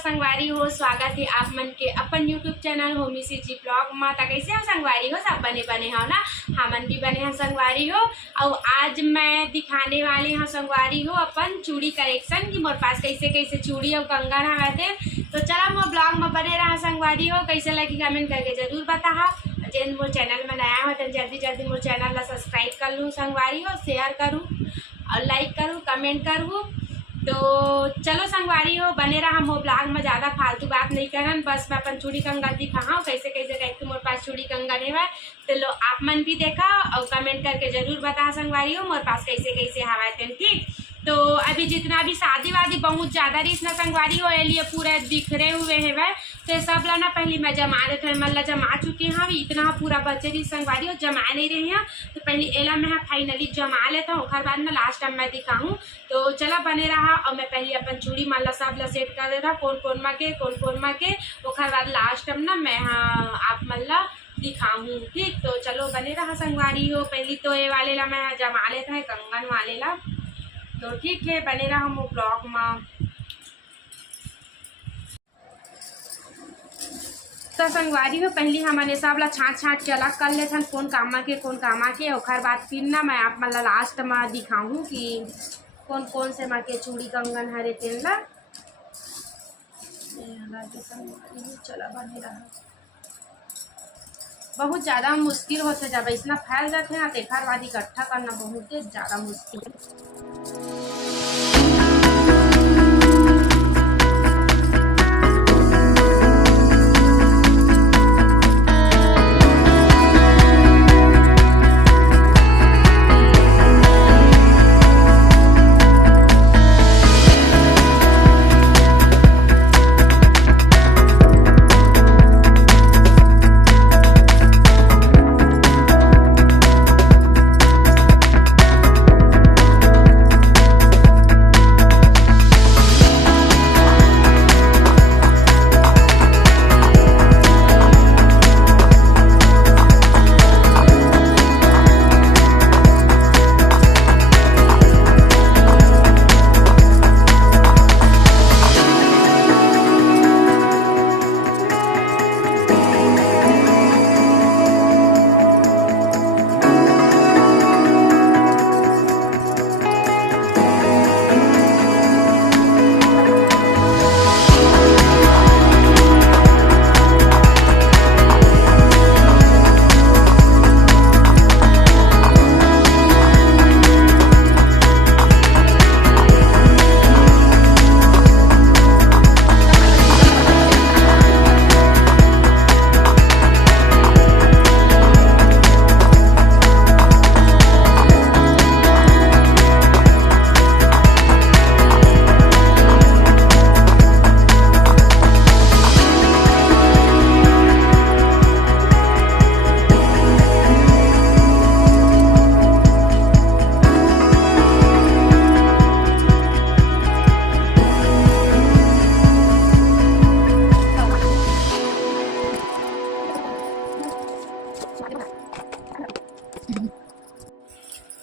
संगवारी हो स्वागत है आप मन के अपन यूट्यूब चैनल होमी सी जी ब्लॉग में। तो कैसे हो संगवारी हो, सब बने बने हो ना, हमन भी बने हैं संगवारी हो। और आज मैं दिखाने वाली हूँ संगवारी हो अपन चूड़ी कलेक्शन की मोर पास कैसे कैसे चूड़ी और कंगन हवे। तो चला मोर ब्लॉग में बने रहा संगवारी हो। कैसे लगी कमेंट करके जरूर बता। जिन मोर चैनल में नया हो तो जल्दी जल्दी मोर चैनल ला सब्सक्राइब कर लूँ संगवारी हो, शेयर करूँ और लाइक करूँ कमेंट करूँ। तो चलो संगवारी हो बने रहा। हम ब्लॉग में ज़्यादा फालतू बात नहीं करन, बस मैं अपन चूड़ी कंगन दिखाऊँ कैसे कैसे कहती मोरे पास चूड़ी कंगन है। तो लो आप मन भी देखा और कमेंट करके जरूर बता संगवारी हो मोरे पास कैसे कैसे हवा थे। ठीक, तो अभी जितना भी शादी वादी बहुत ज़्यादा रही ना संगवारी हो, लिए पूरे बिखरे हुए है वह। तो सब ला ना पहले मैं जमा देते हैं, मतलब जमा चुके हैं। अभी इतना पूरा बचे रही संगवारी हो, जमा नहीं रही हैं। तो पहले एला मैं फाइनली जमा लेता हूँ, उसके बाद ना लास्ट टाइम मैं दिखाऊँ। तो चला बने रहा और मैं पहले अपन चूड़ी माला सब ला सेट कर देता कौन कौन में के उसके बाद लास्ट टाइम ना मैं आप मल्ला दिखाऊँ। ठीक, तो चलो बने रहा संगवारी हो। पहले तो ये वाले ला मैं जमा लेता है कंगन वाले ला। तो ठीक है बने रहा हम ब्लॉग में। तो संगवारी हो पहले हमने सब ला छाँट के अलग कर लेते हैं कौन कामा के और बाद फिर ना मैं आप मतलब लास्ट में दिखाऊँ कि कौन कौन से माँ के चूड़ी कंगन हरे तेल ला। चला बने रहा। बहुत ज़्यादा मुश्किल होते जब इतना फैल जाते हैं, तेखर बाद इकट्ठा करना बहुत ज़्यादा मुश्किल है।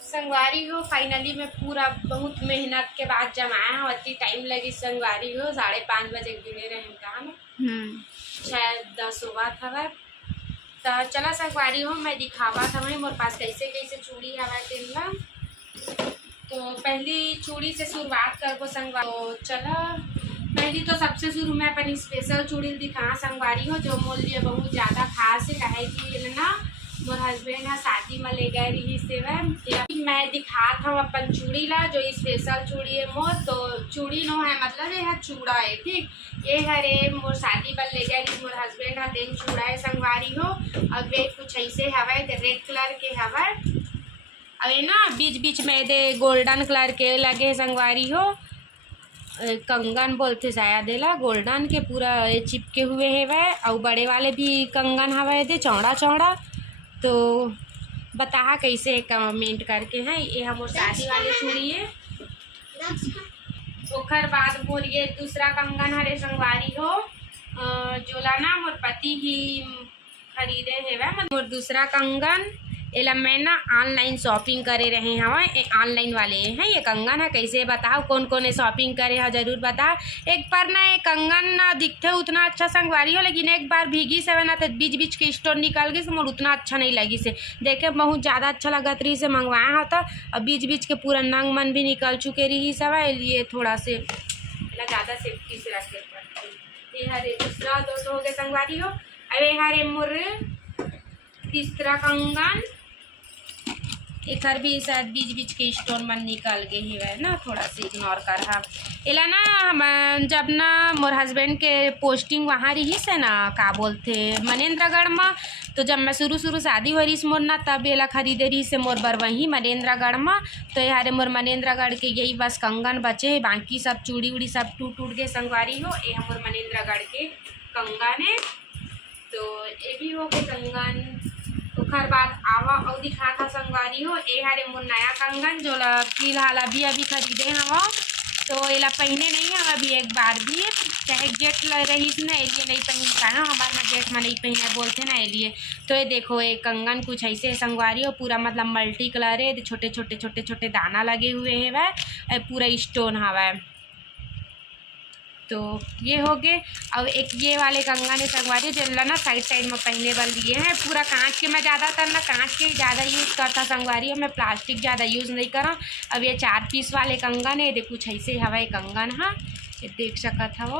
संगवारी हो फाइनली मैं पूरा बहुत मेहनत के बाद जमाया हूँ। अति टाइम लगी संगवारी हो, 5:30 बजे गिने रहे काम शायद 10 हुआ था। तो चला संगवारी हो मैं दिखावा था मोरे पास कैसे कैसे चूड़ी हवा तेला। तो पहली चूड़ी से शुरुआत करबो संगवारी। तो चला पहली तो सबसे शुरू में अपन स्पेशल चूड़ी दिखा संगवारी हो, जो मोल लिए बहुत ज़्यादा खास है। कहे कि ना मोर हस्बैंड हा शादी में ले गए रही से मैं दिखात हूँ अपन चूड़ी ला जो स्पेशल चूड़ी है मोर। तो चूड़ी नो है मतलब ये चूड़ा है ठीक। ये हरे मोर शादी में ले गए मोर हस्बैंड हा तेन चूड़ा है संगवारी हो। अब वे कुछ ऐसे हवा रेड कलर के हवा अरे ना बीच बीच में दे गोल्डन कलर के लगे संगवारी हो। कंगन बोलते शायद एला गोल्डन के पूरा चिपके हुए है वह और बड़े वाले भी कंगन हवा दे चौड़ा चौड़ा। तो बता कैसे कमेंट करके हैं। ये हम शादी वाले चूड़ी है। ओखर बाद मोर ये दूसरा कंगन हरे संगवारी हो जो लाना मोर पति ही खरीदे है वह मोर दूसरा कंगन। एला मैं ना ऑनलाइन शॉपिंग करे रहे हवा ऑनलाइन वाले हैं। ये कंगन है कैसे बताओ कौन कौन शॉपिंग करे है जरूर बता। एक बार ना ये कंगन ना दिखते उतना अच्छा संगवारी हो लेकिन एक बार भीगी से ना तो बीच बीच के स्टोन निकल गई से मोर उतना अच्छा नहीं लगी से देखे बहुत ज़्यादा अच्छा लगा रही से मंगवाया होता। अब बीच बीच के पूरा नंग मन भी निकल चुके रही सब लिए थोड़ा से ज़्यादा सेफ्टी से रखे पड़ते। ये हरे दूसरा दो हो गए संगवारी हो। अरे हरे मोर तीसरा कंगन एक भी शायद बीच बीच के स्टोन मन निकल गए ही वह ना थोड़ा सा इग्नोर कर हा। एला ना हम जब ना मोर हस्बैंड के पोस्टिंग वहाँ रही से ना का बोलते मनेन्द्रगढ़ में। तो जब मैं शुरू शादी हो रही मोर ना तब एला खरीदे रही से मोर बर वहीं मनेन्द्रगढ़ में। तो यारे मोर मनेन्द्रगढ़ के यही बस कंगन बचे है बाकी सब चूड़ी उड़ी सब टूट गए संगवारी हो। ये मोर मनेन्द्रगढ़ के कंगन है। तो ये भी हो गए कंगन। ओखर बाद आवा और दिखा था संगवारी हो। ये हरे मोर नया कंगन जो फिलहाल अभी खरीदे हवा। तो एला पहने नहीं हम अभी एक बार भी चाहे जेट रही ना एलिए नहीं पहन पाए हमारे में जेट में नहीं पहने बोलते ना एलिए। तो ये देखो ये कंगन कुछ ऐसे संगवारी हो पूरा मतलब मल्टी कलर है छोटे छोटे छोटे छोटे दाना लगे हुए है वह पूरा स्टोन हवा है। तो ये हो गए। और एक ये वाले कंगन है संगवारी जो ना साइड साइड में पहने वाल दिए हैं पूरा कांच के। मैं ज़्यादातर ना कांच के ज़्यादा यूज़ करता संगवारी मैं प्लास्टिक ज़्यादा यूज़ नहीं करा। अब ये 4 पीस वाले कंगन है देख कुछ ऐसे हवा कंगन हाँ ये देख सकता था वो।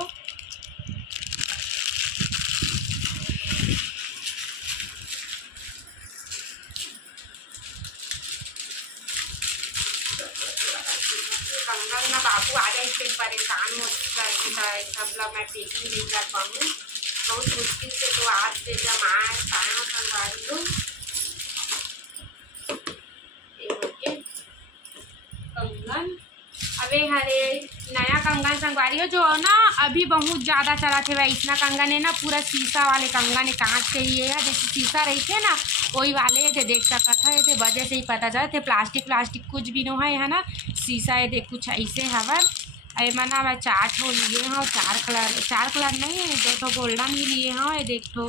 कंगन ना बाबू आ जाए इससे परेशान हो सब मैं पैकिंग नहीं कर पाऊँ बहुत मुश्किल से। तो आज से जब आया संगवारी हो कंगन। अबे हरे नया कंगन संगवारी हो जो ना अभी बहुत ज़्यादा चला थे वह इतना कंगन है ना पूरा शीशा वाले कंगन है कांच के ही है जैसे शीशा रही थे ना वही वाले थे देख सकता था। ये वजह से ही पता चला थे प्लास्टिक कुछ भी नहीं है ना शीशा है देख कुछ ऐसे हवा। अरे मना मैं 4 ठो लिए हाँ 4 कलर नहीं 2 ठो गोल्डन ही लिए हाँ ये देख ठो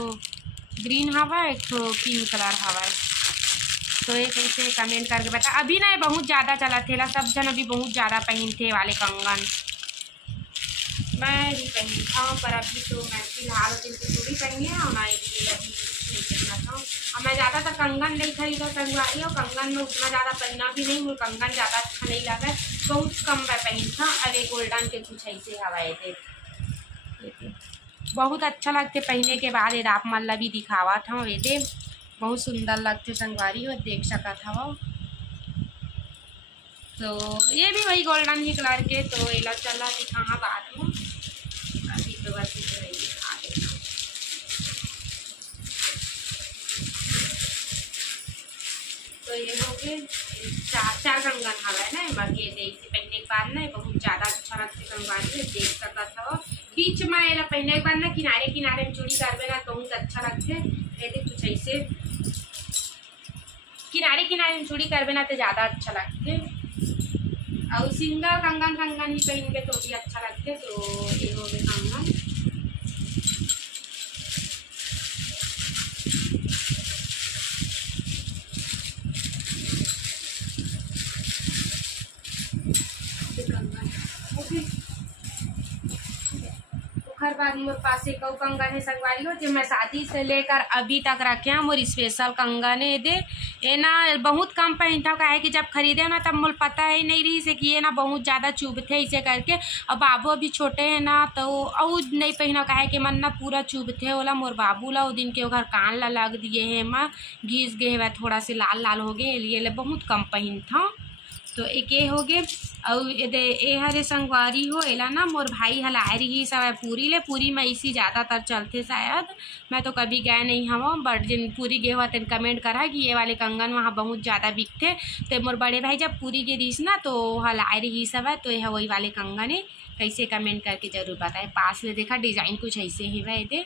ग्रीन हवा एक ठो पिंक कलर हवा। तो ये कैसे कमेंट करके बता। अभी ना ये बहुत ज़्यादा चला थे सब जन अभी बहुत ज़्यादा पहनते वाले कंगन। मैं भी पहनी था पर अभी तो मैं फिलहाल दिन की चूड़ी पहनी है और मैं अभी नहीं पहनना था। और मैं ज़्यादातर कंगन नहीं खरीदा संगवारी और कंगन में उतना ज़्यादा पहनना भी नहीं मुझे कंगन ज़्यादा अच्छा नहीं लगा बहुत कम मैं पहनी था। अरे गोल्डन के कुछ ऐसे हवाए थे बहुत अच्छा लगते पहनने के बाद ये राप मल्ला भी दिखावा था ये दे बहुत सुंदर लगते संगवारी और देख सका था वो। तो ये भी वही गोल्डन ही कलर के। तो एला चला दिखा बाद में अभी तो बस तो ये हो गए 4 कंगन हवा है ना बाकी ये पहनने के बाद ना बहुत ज़्यादा अच्छा लगते संगवारी देख सका था वो। बीच में एला पहनने के बाद ना किनारे किनारे में चूड़ी करवे ना बहुत अच्छा लगते ये कुछ ऐसे किनारे किनारे में चूड़ी करवे ना तो ज़्यादा अच्छा लगते। और सिंगल कंगन ही पहन के तो भी अच्छा लगते। तो ये हो गए कंगन। ओखर बाद मेरे पास एक और कंगन है संगवारी हो जो मैं शादी से लेकर अभी तक रखे हैं। मोर स्पेशल कंगन है दे ये ना बहुत कम पहनता का है कि जब खरीदे ना तब मुझे पता ही नहीं रही से कि ये ना बहुत ज़्यादा चुभते इसे करके। अब बाबू अभी छोटे हैं ना तो और नहीं पहना का है कि मन ना पूरा चुभते होला। मोर बाबू ला वो दिन के घर कान ला लग दिए हैं माँ घिस गए है थोड़ा से लाल लाल हो गए लिए बहुत कम पहन था। तो एक ये हो गए और ये हरे संगवारी हो एला ना मोर भाई हलाए रही सब पूरी ले पूरी में इसी ज़्यादातर चलते शायद मैं तो कभी गए नहीं हूँ बट जिन पूरी गए हुआ तेन कमेंट करा कि ये वाले कंगन वहाँ बहुत ज़्यादा बिकते। तो मोर बड़े भाई जब पूरी के रहीस ना तो हलाए रही सब है तो यह वही वाले कंगन है कैसे कमेंट करके ज़रूर बताए। पास में देखा डिज़ाइन कुछ ऐसे ही वह दे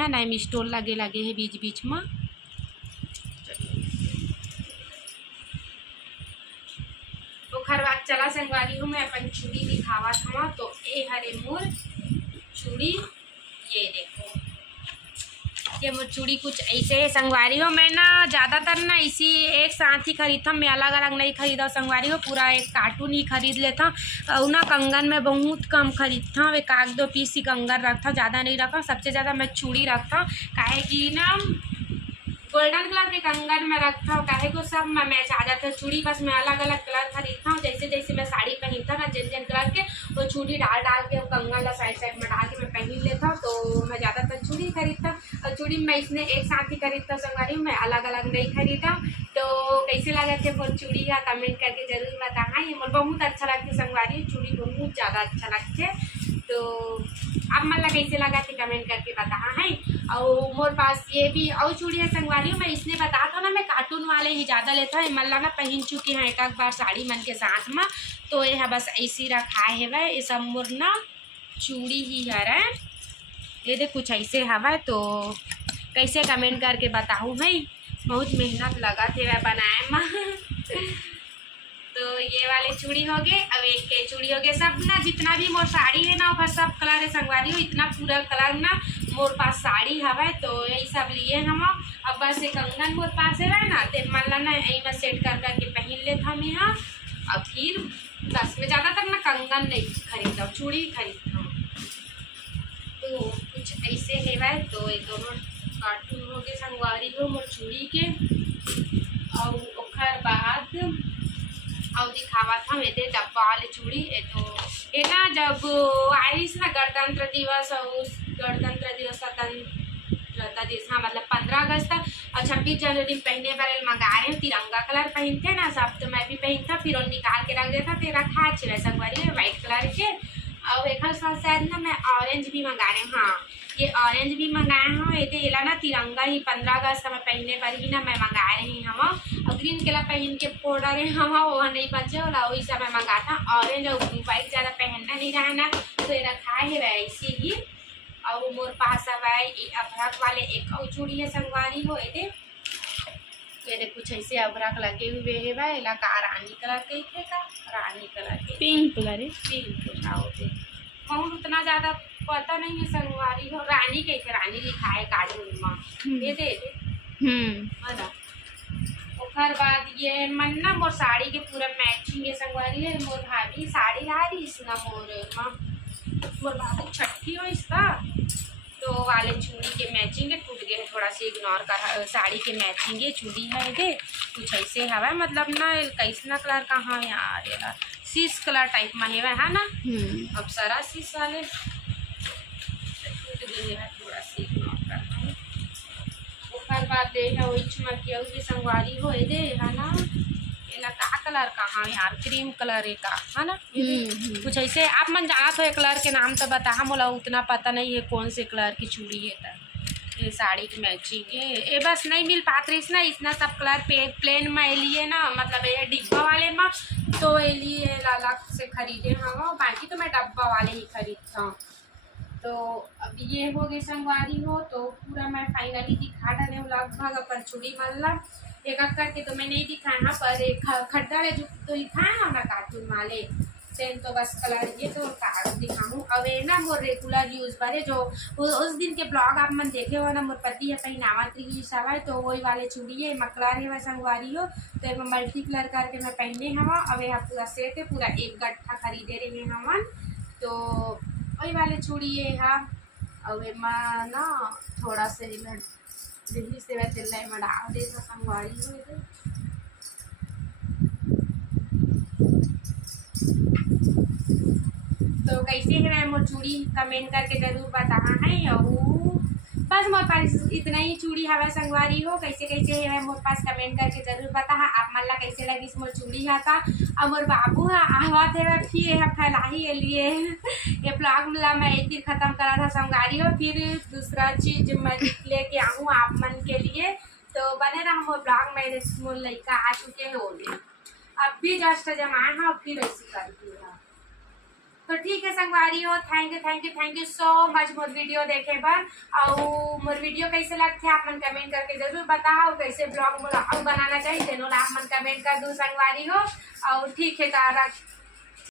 है ना स्टोल लगे लगे है बीच बीच में। ओखर बाद चला संगवारी हूँ मैं अपन चूड़ी दिखावा था तो ए हरे मोर चूड़ी ये देखो ये मोर चूड़ी कुछ ऐसे है संगवारी हो। मैं ना ज़्यादातर ना इसी एक साथ ही खरीदता मैं अलग अलग नहीं खरीदा संगवारी हो पूरा एक कार्टून ही खरीद लेता और ना कंगन में बहुत कम खरीदता हूँ। एक आध दो पीस ही कंगन रखता ज़्यादा नहीं रखा। सबसे ज़्यादा मैं चूड़ी रखता काहे कि ना गोल्डन कलर के कंगन में रखता हूँ काहे को सब में मैच आ जाता है। चूड़ी बस मैं अलग अलग कलर खरीदता हूँ जैसे जैसे मैं साड़ी पहनता ना जिन जिन कलर के वो चूड़ी डाल डाल के कंगन ला साइड साइड में डाल के मैं पहन लेता हूँ। तो मैं ज़्यादातर चूड़ी खरीदता और चूड़ी मैं इसने एक साथ ही खरीदता संगवारी मैं अलग अलग नहीं खरीदा। तो कैसे लगे थे वो चूड़ी का कमेंट करके जरूर बताना। ये मुझे बहुत अच्छा लगता संगवारी चूड़ी बहुत ज़्यादा अच्छा लगते। तो अब मतलब कैसे लगा थे कमेंट करके बताना है। और मोर पास ये भी और चूड़ी है संगवारी मैं इसने बता था ना मैं कार्टून वाले ही ज़्यादा लेता है मल्ला ना पहन चुकी हैं एक बार साड़ी मन के साथ में। तो यह बस ऐसी रखा है वह ये सब मोर ना चूड़ी ही है ये देख कुछ ऐसे हवा। तो कैसे कमेंट करके बताऊँ भाई बहुत मेहनत लगा थे वह बनाए में। तो ये वाले चूड़ी हो गए अब एक के चूड़ी हो गए सब ना जितना भी मोर साड़ी है ना वो सब कलर है संगवारी हो इतना पूरा कलर ना मोर पास साड़ी हवा है। तो यही सब लिए हम अब बस एक कंगन मोर पास है ना तो मान ला ना यही में सेट कर करके पहन लेता हम यहाँ। अब फिर बस में ज़्यादातर ना कंगन नहीं खरीदता हूँ चूड़ी खरीदता हूँ। तो कुछ ऐसे है वह तो ये दोनों कार्टून हो गए संगवारी हो मोर चूड़ी के। और ओखर बाद और दिखावा था मेरे डब्बा वाले चूड़ी ये तो ये ना जब आईस ना गणतंत्र दिवस और उस गणतंत्र दिवस स्वतंत्रता दिवस हाँ मतलब 15 अगस्त और 26 जनवरी पहनने वाले मंगा रहे तिरंगा कलर पहनते ना सब तो मैं भी पहनता फिर और निकाल के रख देता तो रखा अच्छे संगवारी में वाइट कलर के। और एक साथ शायद ना मैं ऑरेंज भी मंगा रहे हाँ ये ऑरेंज भी मंगाए हूँ ये एला ना तिरंगा ही 15 अगस्त में पहनने पर ही ना मैं मंगा रही हम। और ग्रीन कलर पहन के फोल्डर है हम वो नहीं बचे वाला वही सब मैं मंगाता ऑरेंज और वाइट ज़्यादा पहनना नहीं रहा ना तो ये रखा है वैसे ही। और मोर पास अब है अभरक वाले एक और चूड़ी है संगवारी हो ये देख कुछ ऐसे अभरक लगे हुए है भाई इलाका रानी कलर के थे का रानी कलर के पिंक कलर है पिंक बहुत उतना ज़्यादा पता नहीं है संगवारी हो रानी के रानी लिखा है कार्टून में ये दे ओखर बाद ये मन ना मोर साड़ी के पूरा मैचिंग है संगवारी है। मोर भाभी साड़ी ला रही इसना मोर भाभी छठी हो इसका तो वाले चूड़ी के मैचिंग है टूट गए थोड़ा सा इग्नोर कर साड़ी के मैचिंग है चूड़ी है ये कुछ ऐसे हवा मतलब ना कैसना कलर कहाँ यार यार सीस कलर टाइप में है ना अब सारा सीस वाले टूट गए है थोड़ा सा इग्नोर करना है। ओखर बाद दे है वही चमकिया भी संगवारी हो दे है ना ये का कलर कहाँ यार क्रीम कलर है ना कुछ ऐसे आप मन जाना तो कलर के नाम तो बता मोला उतना पता नहीं है कौन से कलर की चूड़ी है ये साड़ी की मैचिंग है ये बस नहीं मिल पाते इसना इसना सब कलर पे प्लेन में लिए ना मतलब ये डिब्बा वाले में तो ये लिए अलग से खरीदे हम बाकी तो मैं डब्बा वाले ही खरीदता हूँ। तो अब ये हो गई संगवारी हो तो पूरा मैं फाइनली दिखा डाले हूँ लगभग अपन चूड़ी मल्ला एक एक करके तो मैं नहीं दिखाया पर एक खड्डा है जो तो दिखाया ना ना कार्टून वाले सेम तो बस कलर ये तो कार्ड दिखाऊँ। अब ये ना मोर रेगुलर यूज़ पर जो उस दिन के ब्लॉग आप मन देखे हो ना मोर पति है पहनावत रही सब है तो वही वाले चूड़ी है कलर है वह संगवारी हो तो मैं मल्टी कलर करके मैं पहने हम अब यहाँ पूरा सेट है पूरा एक गट्ठा खरीदे रहे हमन। तो वही वाले चूड़ी ये है और एमा ना थोड़ा सा दिल्ली से वह चल रहा है डाल दे संगवारी हो तो कैसे है मोर चूड़ी कमेंट करके जरूर बताना है और बस मोर पास इतना ही चूड़ी हवा संगवारी हो कैसे कैसे है मोर पास कमेंट करके जरूर बता आप मन ला कैसे लगी मोर चूड़ी है था और मोर बाबू है आवत है फिर है फैलाई के लिए ये ब्लॉग ला मैं एक दिन खत्म करा था संगवारी हो फिर दूसरा चीज मैं लेके आऊँ आप मन के लिए तो बने रहा मोर ब्लॉग में मोर लड़का आ चुके हो अब भी जस्ट जमाए हैं और फिर ऐसी करती है तो ठीक है संगवारी हो thank you so much more video देखे पर और मोर वीडियो कैसे लगते आप मन कमेंट करके जरूर बताओ कैसे ब्लॉग बनाना चाहिए तेनों आप मन कमेंट कर दो संगवारी हो और ठीक है